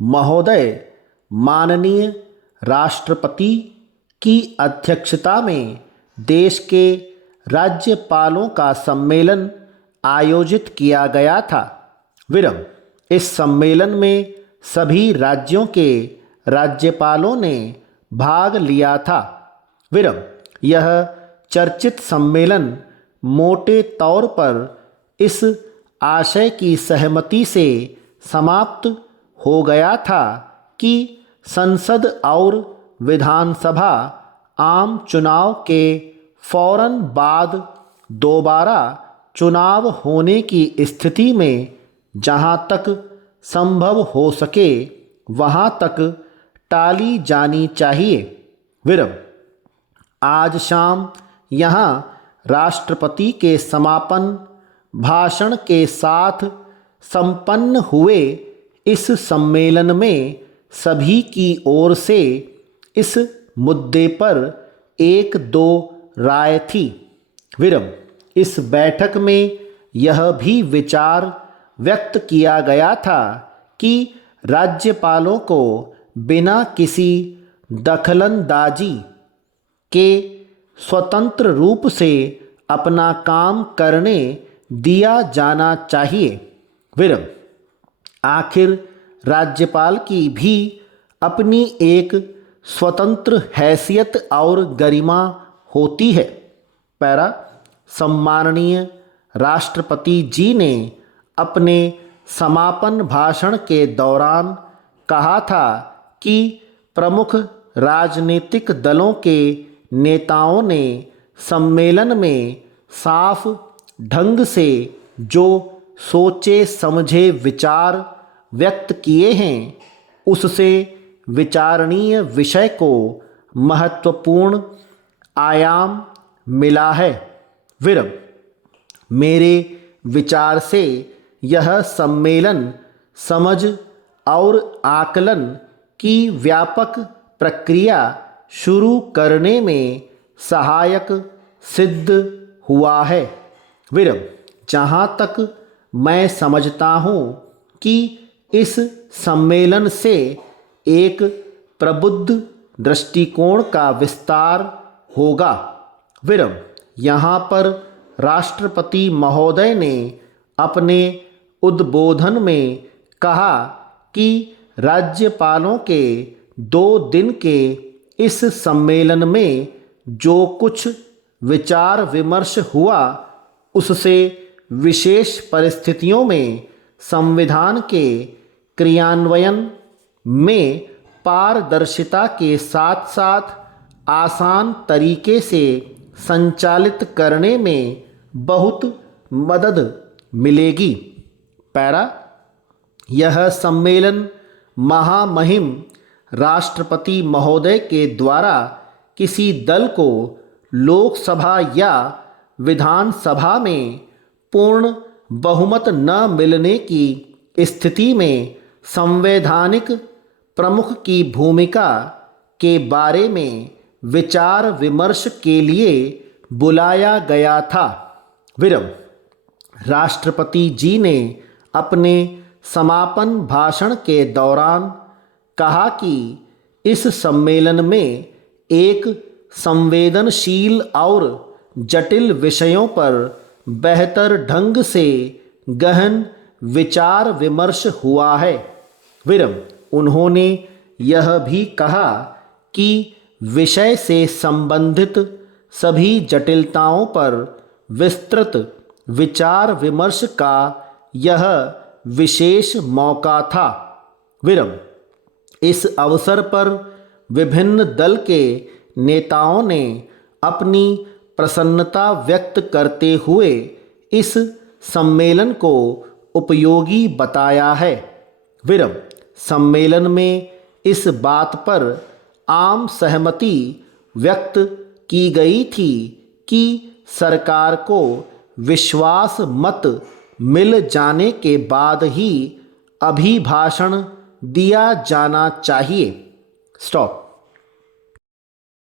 महोदय माननीय राष्ट्रपति की अध्यक्षता में देश के राज्यपालों का सम्मेलन आयोजित किया गया था। विराम। इस सम्मेलन में सभी राज्यों के राज्यपालों ने भाग लिया था। विराम। यह चर्चित सम्मेलन मोटे तौर पर इस आशय की सहमति से समाप्त हो गया था कि संसद और विधानसभा आम चुनाव के फौरन बाद दोबारा चुनाव होने की स्थिति में जहां तक संभव हो सके वहां तक टाली जानी चाहिए। विराम। आज शाम यहाँ राष्ट्रपति के समापन भाषण के साथ संपन्न हुए इस सम्मेलन में सभी की ओर से इस मुद्दे पर एक दो राय थी। विराम। इस बैठक में यह भी विचार व्यक्त किया गया था कि राज्यपालों को बिना किसी दखलंदाजी के स्वतंत्र रूप से अपना काम करने दिया जाना चाहिए। विराम। आखिर राज्यपाल की भी अपनी एक स्वतंत्र हैसियत और गरिमा होती है। पैरा। सम्माननीय राष्ट्रपति जी ने अपने समापन भाषण के दौरान कहा था कि प्रमुख राजनीतिक दलों के नेताओं ने सम्मेलन में साफ ढंग से जो सोचे समझे विचार व्यक्त किए हैं उससे विचारणीय विषय को महत्वपूर्ण आयाम मिला है। विराम। मेरे विचार से यह सम्मेलन समझ और आकलन की व्यापक प्रक्रिया शुरू करने में सहायक सिद्ध हुआ है। विराम। जहाँ तक मैं समझता हूँ कि इस सम्मेलन से एक प्रबुद्ध दृष्टिकोण का विस्तार होगा। विराम। यहाँ पर राष्ट्रपति महोदय ने अपने उद्बोधन में कहा कि राज्यपालों के 2 दिन के इस सम्मेलन में जो कुछ विचार विमर्श हुआ उससे विशेष परिस्थितियों में संविधान के क्रियान्वयन में पारदर्शिता के साथ साथ आसान तरीके से संचालित करने में बहुत मदद मिलेगी। पैरा। यह सम्मेलन महामहिम राष्ट्रपति महोदय के द्वारा किसी दल को लोकसभा या विधानसभा में पूर्ण बहुमत न मिलने की स्थिति में संवैधानिक प्रमुख की भूमिका के बारे में विचार विमर्श के लिए बुलाया गया था। विराम। राष्ट्रपति जी ने अपने समापन भाषण के दौरान कहा कि इस सम्मेलन में एक संवेदनशील और जटिल विषयों पर बेहतर ढंग से गहन विचार विमर्श हुआ है। विराम। उन्होंने यह भी कहा कि विषय से संबंधित सभी जटिलताओं पर विस्तृत विचार विमर्श का यह विशेष मौका था। विराम। इस अवसर पर विभिन्न दल के नेताओं ने अपनी प्रसन्नता व्यक्त करते हुए इस सम्मेलन को उपयोगी बताया है। विराम। सम्मेलन में इस बात पर आम सहमति व्यक्त की गई थी कि सरकार को विश्वास मत मिल जाने के बाद ही अभिभाषण दिया जाना चाहिए। स्टॉप।